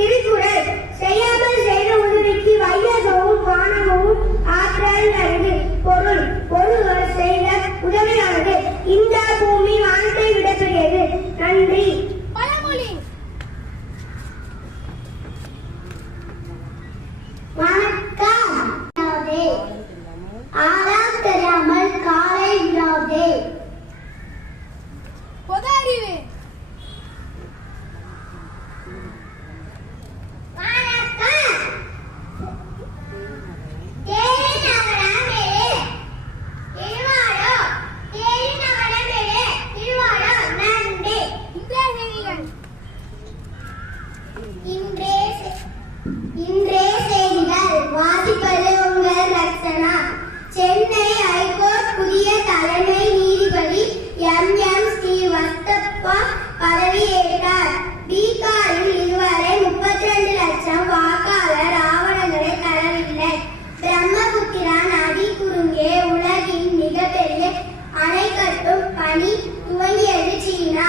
திருக்குறள் செய்யாமல் செய்த உதவிக்கு வையகமும் வானகமும் ஆற்றல் நல்கு. பொருள் ஒருவர் செய்த உதவியானது இந்த பூமி வானத்தை விட பெரியது. நன்றி. பழமொழி வணக்கம். ஆறாம் தெரியாமல் காலை விடாதே. பொது அறிவு இன்றைய செய்திகள் வாசிப்பது உங்கள் ரச்சனா. சென்னை ஐகோர்ட் புதிய தலைமை நீதிபதி MM ஸ்ரீவஸ்தப்பா பதவியேற்றார். பீகாரில் இதுவரை 32 லட்சம் வாக்காளர் ஆவணங்களை தரவில்லை. பிரம்மபுத்திரா நதி குறுக்கே உலகின் மிகப்பெரிய அணை கட்டும் பணி துவங்கியது சீனா.